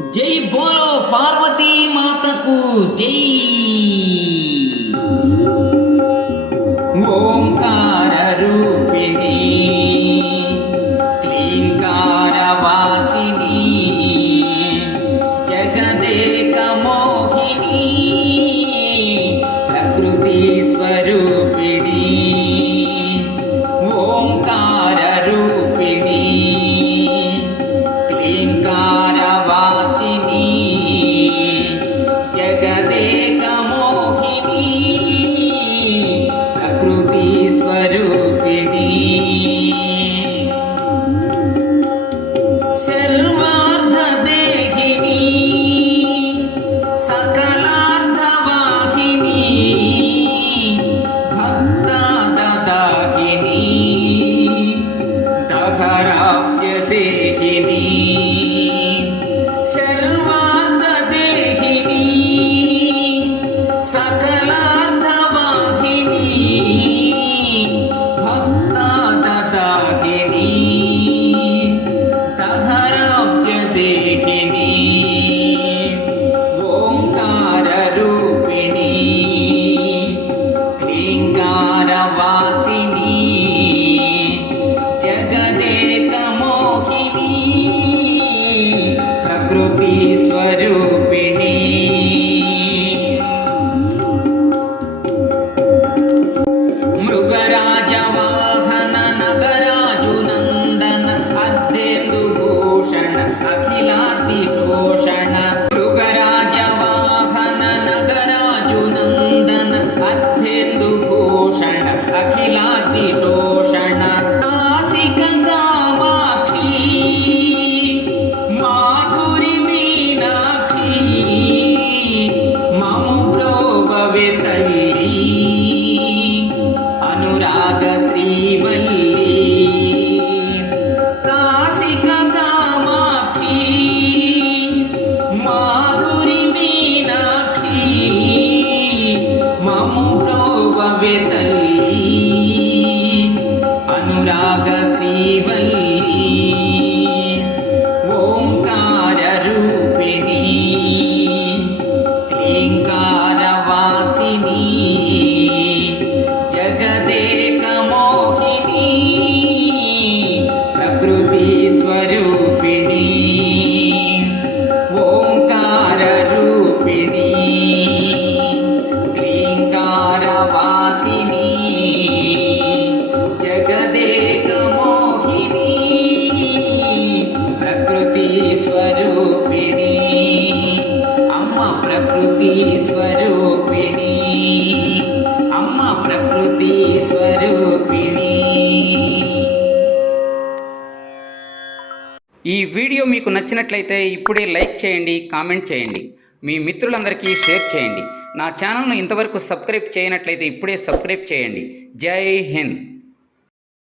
జై బోలో పార్వతీ మాతకు జై. ఓంకార రూపిణి క్లీంకార వాసిని జగదేక మోహిని ప్రకృతి స్వరూపిణి. ఓంకార প্রতি ప్రకృతి पे तली స్వరూపిణి. అమ్మ ప్రకృతి స్వరూపిణి. అమ్మ ప్రకృతి స్వరూపిణి. ఈ వీడియో మీకు నచ్చినట్లయితే ఇప్పుడే లైక్ చేయండి కామెంట్ చేయండి. మీ మిత్రులందరికీ షేర్ చేయండి. నా ఛానల్ను ఇంతవరకు సబ్స్క్రైబ్ చేయనట్లయితే ఇప్పుడే సబ్స్క్రైబ్ చేయండి. జై హింద్.